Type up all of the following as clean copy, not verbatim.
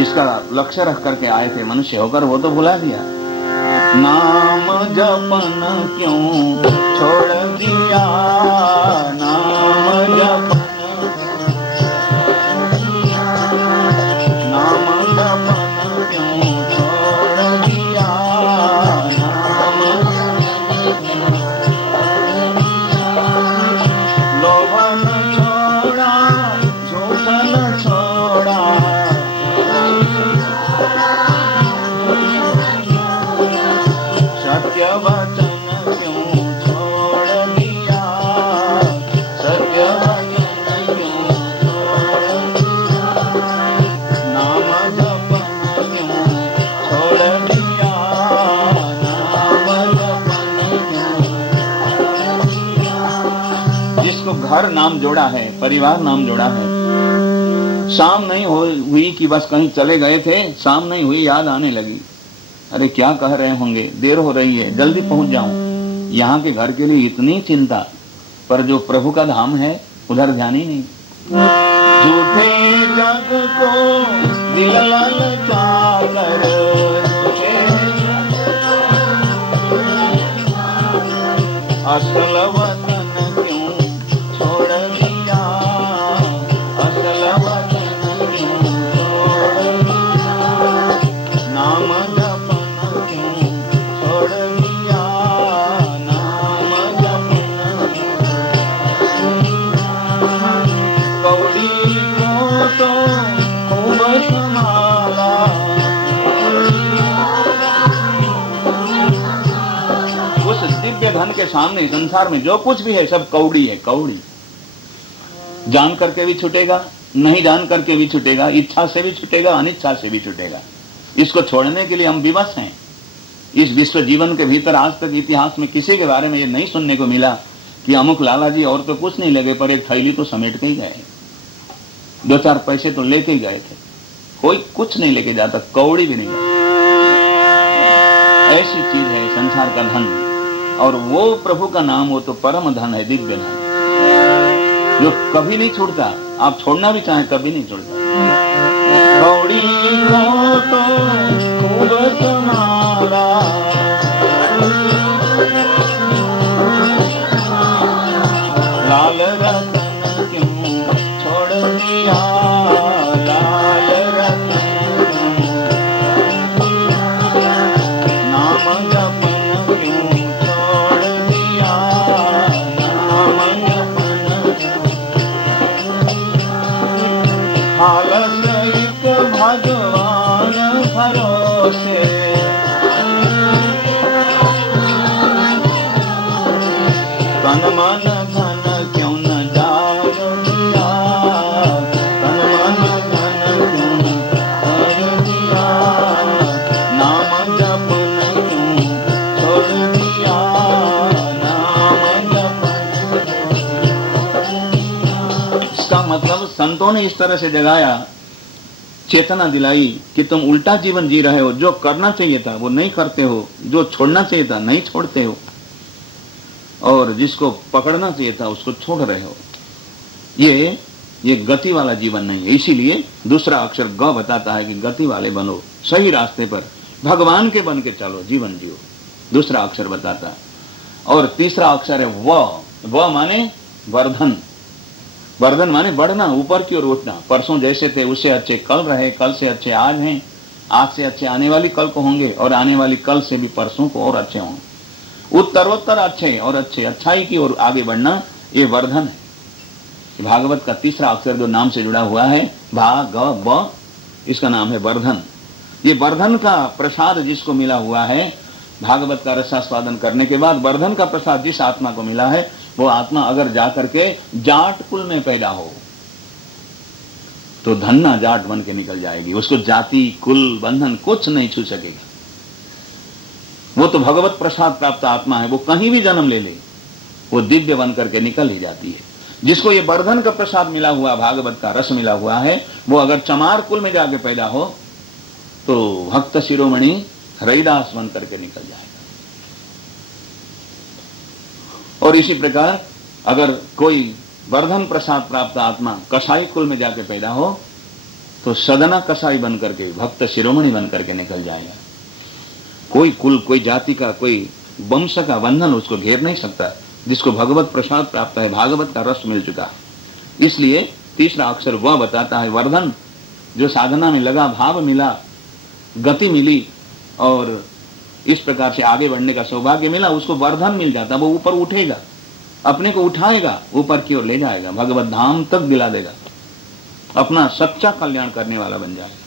जिसका लक्ष्य रख करके आए थे मनुष्य होकर, वो तो भुला दिया। नाम जपन क्यों छोड़ दिया, नाम जपन, नाम जपन क्यों छोड़ दिया, नाम लोभन छोड़ा, झूठन छोड़ा, सत्य वचन क्यों छोड़ दिया, सत्य वचन क्यों छोड़ दिया, नाम जपन क्यों छोड़ दिया, नाम जपन क्यों। जिसको घर नाम जोड़ा है, परिवार नाम जोड़ा है, शाम नहीं हुई कि बस कहीं चले गए थे, शाम नहीं हुई याद आने लगी, अरे क्या कह रहे होंगे, देर हो रही है, जल्दी पहुंच जाऊं। यहाँ के घर के लिए इतनी चिंता, पर जो प्रभु का धाम है उधर ध्यान ही नहीं। झूठे जग को दिल ललचा कर, असल वतन क्यों छोड़ दिया, असल वतन क्यों छोड़ दिया, नाम धन के सामने संसार में जो कुछ भी है सब कौड़ी है, कौड़ी। जान करके भी छूटेगा, नहीं जान करके भी छूटेगा, इच्छा से भी छूटेगा, अनिच्छा से भी छूटेगा। इसको छोड़ने के लिए हम विवश हैं। इस विश्व जीवन के भीतर आज तक इतिहास में किसी के बारे में ये नहीं सुनने को मिला कि अमुक लाला जी और तो कुछ नहीं लगे, पर एक थैली तो समेट के ही गए, 2-4 पैसे तो लेके ही गए थे। कोई कुछ नहीं लेके जाता, कौड़ी भी नहीं जाता। ऐसी चीज है संसार का धन, और वो प्रभु का नाम, वो तो परम धन है, दिव्य धन, जो कभी नहीं छूटता। आप छोड़ना भी चाहें कभी नहीं छूटता। कौड़ी को तो खूब संभाला, लाल रतन क्यों छोड़ दिया, लाल रतन नाम जपन क्यों छोड़ दिया, नाम जपन हाल सहित भगवान भरोसे, तन मन धन क्यों न जान दिया, तन मन धन क्यों न कर दिया, नाम जपन क्यों छोड़ दिया, नाम जपन। इसका मतलब संतों ने इस तरह से जगाया, चेतना दिलाई कि तुम उल्टा जीवन जी रहे हो। जो करना चाहिए था वो नहीं करते हो, जो छोड़ना चाहिए था नहीं छोड़ते हो, और जिसको पकड़ना चाहिए था उसको छोड़ रहे हो। ये गति वाला जीवन नहीं है। इसीलिए दूसरा अक्षर ग बताता है कि गति वाले बनो, सही रास्ते पर भगवान के बन के चलो, जीवन जियो। दूसरा अक्षर बताता है। और तीसरा अक्षर है व माने वर्धन। वर्धन माने बढ़ना, ऊपर की ओर उठना। परसों जैसे थे उससे अच्छे कल रहे, कल से अच्छे आज हैं, आज से अच्छे आने वाली कल को होंगे, और आने वाली कल से भी परसों को और अच्छे होंगे। उत्तरोत्तर अच्छे और अच्छे, अच्छाई की ओर आगे बढ़ना, ये वर्धन है। भागवत का तीसरा अक्षर जो नाम से जुड़ा हुआ है, भाग, इसका नाम है वर्धन। ये वर्धन का प्रसाद जिसको मिला हुआ है, भागवत का रसास्वादन करने के बाद वर्धन का प्रसाद जिस आत्मा को मिला है, वो आत्मा अगर जाकर के जाट कुल में पैदा हो तो धन्ना जाट बन के निकल जाएगी। उसको जाति, कुल, बंधन कुछ नहीं छू सकेगा। वो तो भगवत प्रसाद प्राप्त आत्मा है, वो कहीं भी जन्म ले ले वो दिव्य बन करके निकल ही जाती है। जिसको ये वर्धन का प्रसाद मिला हुआ, भागवत का रस मिला हुआ है, वो अगर चमार कुल में जाके पैदा हो तो भक्त शिरोमणि हरिदास बन करके निकल जाएगा। और इसी प्रकार अगर कोई वर्धन प्रसाद प्राप्त आत्मा कसाई कुल में जाके पैदा हो तो सदना कसाई बन करके, भक्त शिरोमणि बन करके निकल जाएगा। कोई कुल, कोई जाति का, कोई वंश का बंधन उसको घेर नहीं सकता, जिसको भगवत प्रसाद प्राप्त है, भागवत का रस मिल चुका। इसलिए तीसरा अक्षर वह बताता है वर्धन, जो साधना में लगा, भाव मिला, गति मिली और इस प्रकार से आगे बढ़ने का सौभाग्य मिला, उसको वर्धन मिल जाता। वो ऊपर उठेगा, अपने को उठाएगा, ऊपर की ओर ले जाएगा, भगवत धाम तक दिला देगा, अपना सच्चा कल्याण करने वाला बन जाएगा।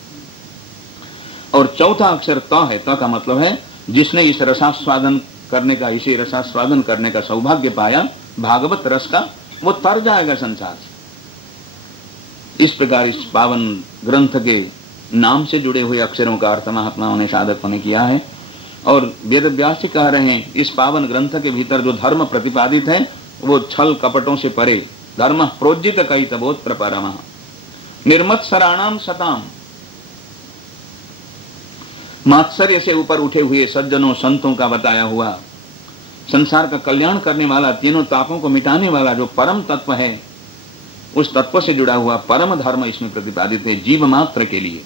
और चौथा अक्षर त है। त का मतलब है जिसने इस रसास्वादन करने का, इसी रसास्वादन करने का सौभाग्य पाया भागवत रस का, वो तर जाएगा संसार से। इस प्रकार इस पावन ग्रंथ के नाम से जुड़े हुए अक्षरों का अर्थ महात्माओं ने, साधकों ने किया है। और वेद व्यास जी कह रहे हैं इस पावन ग्रंथ के भीतर जो धर्म प्रतिपादित है वो छल कपटों से परे, धर्म प्रोज्जित कई तबोत्र परमः निर्मत्सराणाम सताम, मात्सर्य से ऊपर उठे हुए सज्जनों संतों का बताया हुआ, संसार का कल्याण करने वाला, तीनों तापों को मिटाने वाला जो परम तत्व है, उस तत्व से जुड़ा हुआ परम धर्म इसमें प्रतिपादित है जीव मात्र के लिए।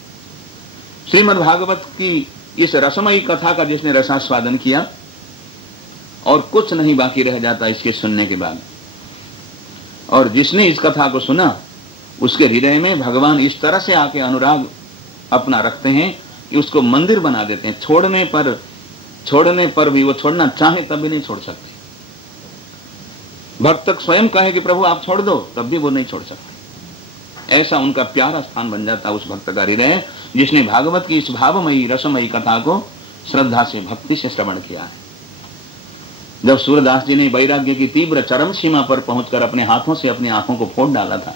श्रीमद् भागवत की इस रसमयी कथा का जिसने रसास्वादन किया और कुछ नहीं बाकी रह जाता इसके सुनने के बाद, और जिसने इस कथा को सुना उसके हृदय में भगवान इस तरह से आके अनुराग अपना रखते हैं कि उसको मंदिर बना देते हैं। छोड़ने पर भी, वो छोड़ना चाहे तब भी नहीं छोड़ सकते। भक्त स्वयं कहे कि प्रभु आप छोड़ दो, तब भी वो नहीं छोड़ सकते। ऐसा उनका प्यारा स्थान बन जाता उस भक्त का हृदय जिसने भागवत की इस भावमयी रसमयी कथा को श्रद्धा से, भक्ति से श्रवण किया है। जब सूरदास जी ने वैराग्य की तीव्र चरम सीमा पर पहुंचकर अपने हाथों से अपनी आंखों को फोड़ डाला था,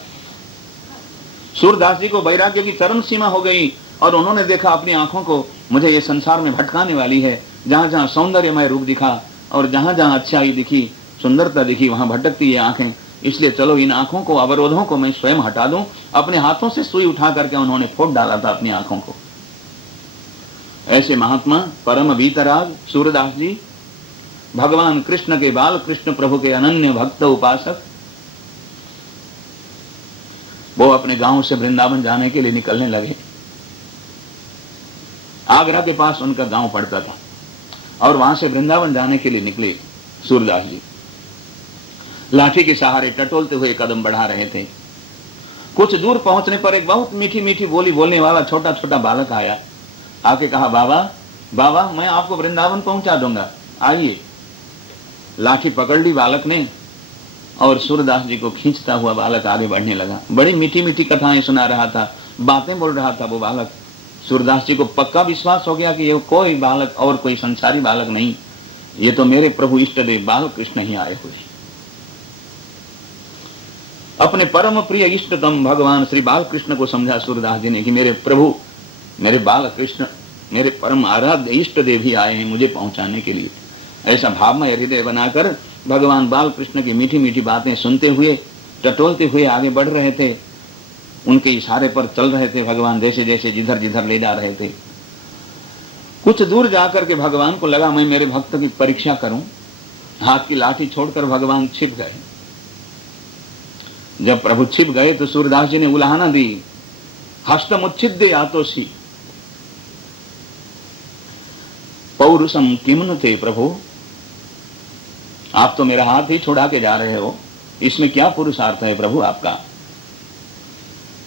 सूरदास जी को वैराग्य की चरम सीमा हो गई और उन्होंने देखा अपनी आंखों को, मुझे ये संसार में भटकाने वाली है। जहां जहां सौंदर्यमय रूप दिखा और जहां जहां अच्छाई दिखी, सुंदरता दिखी, वहां भटकती ये आंखें। इसलिए चलो इन आंखों को, अवरोधों को मैं स्वयं हटा दूं। अपने हाथों से सुई उठा करके उन्होंने फोड़ डाला था अपनी आंखों को। ऐसे महात्मा परम वीतराग सूरदास जी, भगवान कृष्ण के बाल कृष्ण प्रभु के अनन्य भक्त उपासक, वो अपने गांव से वृंदावन जाने के लिए निकलने लगे। आगरा के पास उनका गांव पड़ता था और वहां से वृंदावन जाने के लिए निकले सूरदास जी। लाठी के सहारे टटोलते हुए कदम बढ़ा रहे थे। कुछ दूर पहुंचने पर एक बहुत मीठी मीठी बोली बोलने वाला छोटा छोटा बालक आया। आके कहा, बाबा बाबा मैं आपको वृंदावन पहुंचा दूंगा, आइए। लाठी पकड़ ली बालक ने और सूरदास जी को खींचता हुआ बालक आगे बढ़ने लगा। बड़ी मीठी मीठी कथाएं सुना रहा था, बातें बोल रहा था वो बालक। सूरदास जी को पक्का विश्वास हो गया कि ये कोई बालक और कोई संसारी बालक नहीं, ये तो मेरे प्रभु इष्ट देव बाल कृष्ण ही आए हुए। अपने परम प्रिय इष्टतम भगवान श्री बाल कृष्ण को समझा सूरदास जी ने कि मेरे प्रभु, मेरे बाल कृष्ण, मेरे परम आराध्य इष्ट देव ही आए हैं मुझे पहुंचाने के लिए। ऐसा भावमय हृदय बनाकर भगवान बाल कृष्ण की मीठी मीठी बातें सुनते हुए, टटोलते हुए आगे बढ़ रहे थे। उनके इशारे पर चल रहे थे भगवान, जैसे जैसे जिधर जिधर ले जा रहे थे। कुछ दूर जाकर के भगवान को लगा मैं मेरे भक्त की परीक्षा करूं। हाथ की लाठी छोड़कर भगवान छिप गए। जब प्रभु छिप गए तो सूरदास जी ने उलाहना दी, हस्तमुच्छिद्य आतोषी पौरुषम किम्न थे। प्रभु आप तो मेरा हाथ ही छुड़ा के जा रहे हो, इसमें क्या पुरुषार्थ है प्रभु आपका?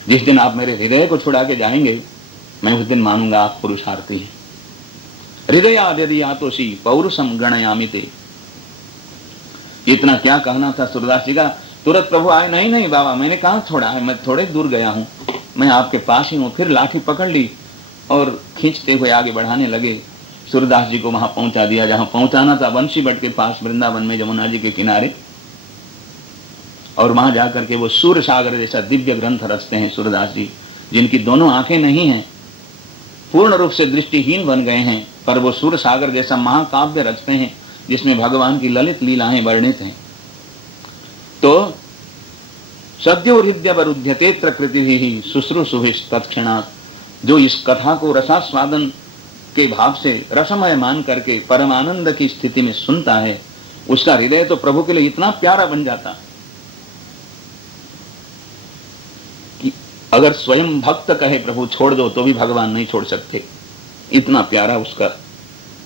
जिस दिन आप मेरे हृदय को छुड़ा के जाएंगे मैं उस दिन मानूंगा आप पुरुषार्थी हैं। हृदयाद यदि आतोषी पौरुषम गणयामि ते। इतना क्या कहना था सूरदास जी का। तुरंत प्रभु आए, नहीं नहीं बाबा मैंने कहाँ छोड़ा है, मैं थोड़े दूर गया हूं, मैं आपके पास ही हूं। फिर लाठी पकड़ ली और खींचते हुए आगे बढ़ाने लगे। सूरदास जी को वहां पहुंचा दिया जहां पहुंचाना था, बंशी भट्ट के पास वृंदावन में यमुना जी के किनारे। और वहां जाकर के वो सूर सागर जैसा दिव्य ग्रंथ रचते हैं सूरदास जी, जिनकी दोनों आंखें नहीं हैं, पूर्ण रूप से दृष्टिहीन बन गए हैं, पर वो सूर सागर जैसा महाकाव्य रचते हैं जिसमें भगवान की ललित लीलाएं वर्णित हैं। तो सद्यो हृदय वरुध्यते प्रकृति ही शुश्रूषुभिः तत्क्षणात्। जो इस कथा को रसास्वादन के भाव से रसमय मान करके परमानंद की स्थिति में सुनता है, उसका हृदय तो प्रभु के लिए इतना प्यारा बन जाता कि अगर स्वयं भक्त कहे प्रभु छोड़ दो तो भी भगवान नहीं छोड़ सकते, इतना प्यारा उसका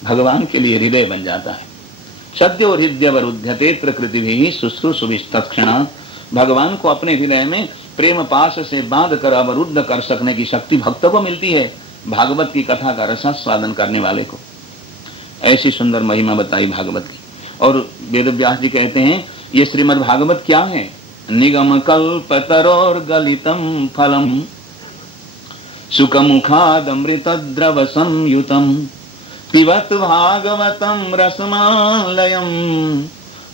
भगवान के लिए हृदय बन जाता है। सद्यो हृदयवरुध्यते प्रकृति भी शुश्रूषुभिस्तत्क्षणात्, भगवान को अपने हृदय में प्रेम पास से बांध कर अवरुद्ध कर सकने की शक्ति भक्त को मिलती है, भागवत की कथा का रसास्वादन करने वाले को। ऐसी सुंदर महिमा बताई भागवत की। और वेदव्यास जी कहते हैं ये श्रीमद् भागवत क्या है? निगम कल्पतरोर गलितम फलम सुखमुखादमृत द्रव संयुतम पिबत भागवतम रसमालयम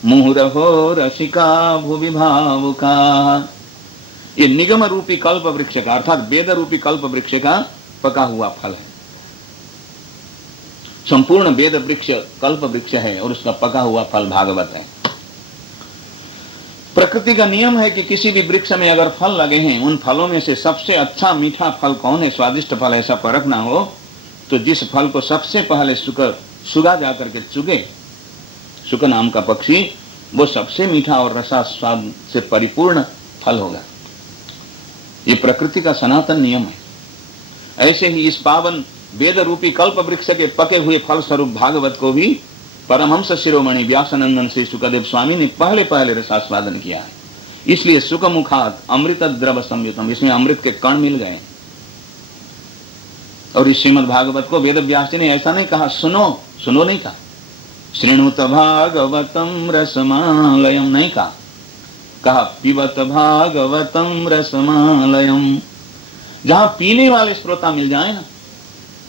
मुहुरहो रसिका भुवि भावुका। ये निगम रूपी कल्प वृक्ष का अर्थात वेद रूपी कल्प वृक्ष का पका हुआ फल है। संपूर्ण वेद वृक्ष कल्प वृक्ष है और उसका पका हुआ फल भागवत है। प्रकृति का नियम है कि किसी भी वृक्ष में अगर फल लगे हैं, उन फलों में से सबसे अच्छा मीठा फल कौन है, स्वादिष्ट फल, ऐसा परख ना हो तो जिस फल को सबसे पहले सुगा जाकर के चुगे, शुक नाम का पक्षी, वो सबसे मीठा और रसास्वाद से परिपूर्ण फल होगा। ये प्रकृति का सनातन नियम है। ऐसे ही इस पावन वेद रूपी कल्प वृक्ष के पके हुए फल स्वरूप भागवत को भी परमहंस शिरोमणि व्यासनंदन श्री सुखदेव स्वामी ने पहले पहले रसास्वादन किया है। इसलिए सुखमुखात अमृत द्रव संयुतम, इसमें अमृत के कण मिल गए। और इस श्रीमद् भागवत को वेद व्यास जी ने ऐसा नहीं कहा सुनो, सुनो नहीं कहा, शृणुत भागवतम रसमालयम नहीं कहा पिबत भागवतम रसमालयम। जहां पीने वाले श्रोता मिल जाए ना,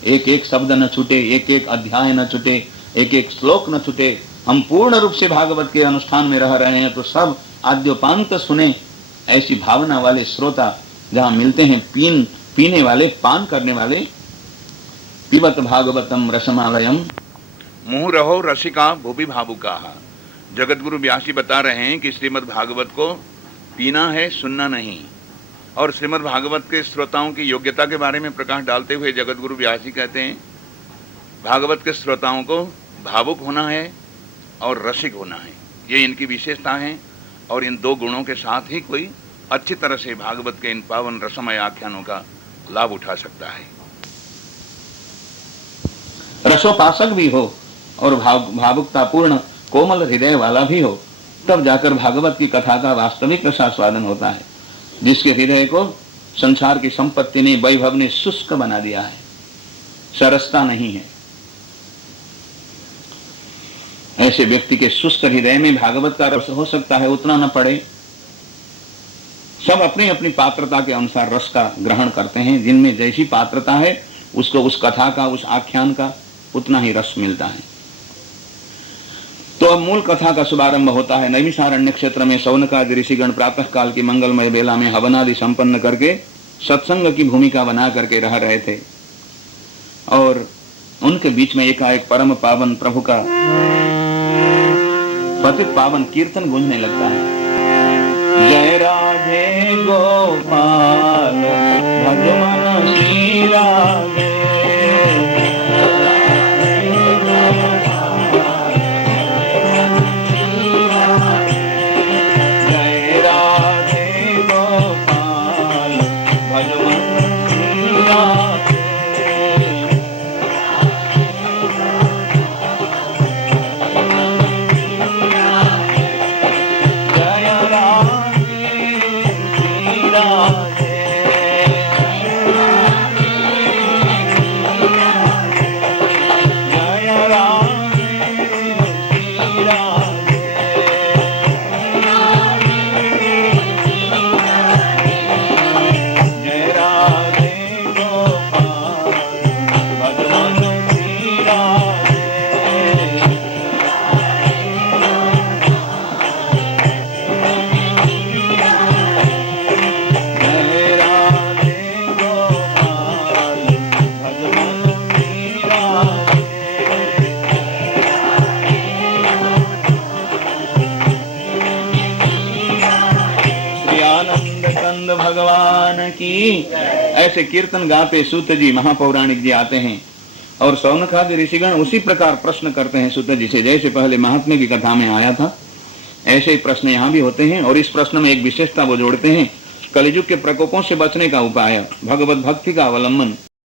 एक एक शब्द न छूटे, एक एक अध्याय न छूटे, एक एक श्लोक न छूटे, हम पूर्ण रूप से भागवत के अनुष्ठान में रह रहे हैं तो सब आद्योपांत सुने, ऐसी भावना वाले श्रोता जहां मिलते हैं, पीने वाले, पान करने वाले, पिबत भागवतम रसमालयम मुहुरहो रसिका भुवि भावुका। जगत गुरु व्यास जी बता रहे हैं कि श्रीमद् भागवत को पीना है, सुनना नहीं। और श्रीमद् भागवत के श्रोताओं की योग्यता के बारे में प्रकाश डालते हुए जगत गुरु व्यास जी कहते हैं भागवत के श्रोताओं को भावुक होना है और रसिक होना है, ये इनकी विशेषता है। और इन दो गुणों के साथ ही कोई अच्छी तरह से भागवत के इन पावन रसमय आख्यानों का लाभ उठा सकता है। रसोपासक भी हो और भावुकतापूर्ण कोमल हृदय वाला भी हो, तब जाकर भागवत की कथा का वास्तविक रसास्वादन होता है। जिसके हृदय को संसार की संपत्ति ने, वैभव ने शुष्क बना दिया है, सरसता नहीं है, ऐसे व्यक्ति के शुष्क हृदय में भागवत का रस हो सकता है उतना न पड़े। सब अपनी अपनी पात्रता के अनुसार रस का ग्रहण करते हैं, जिनमें जैसी पात्रता है उसको उस कथा का, उस आख्यान का उतना ही रस मिलता है। तो अब मूल कथा का शुभारंभ होता है। नैमिषारण्य क्षेत्र में शौनकादि ऋषिगण प्रातः काल की मंगलमय बेला में हवनादि संपन्न करके सत्संग की भूमिका बना करके रह रहे थे, और उनके बीच में एकाएक परम पावन प्रभु का पतित पावन कीर्तन गूंजने लगता है। जय राधे गोपाल भज मन श्री राधे, भगवान की। ऐसे कीर्तन गाते सूत जी महापौराणिक जी आते हैं और शौनकादि ऋषिगण उसी प्रकार प्रश्न करते हैं सूत जी से, जैसे पहले महात्म्य की कथा में आया था ऐसे ही प्रश्न यहाँ भी होते हैं। और इस प्रश्न में एक विशेषता वो जोड़ते हैं कलिजुग के प्रकोपों से बचने का उपाय, भगवत भक्ति का अवलंबन।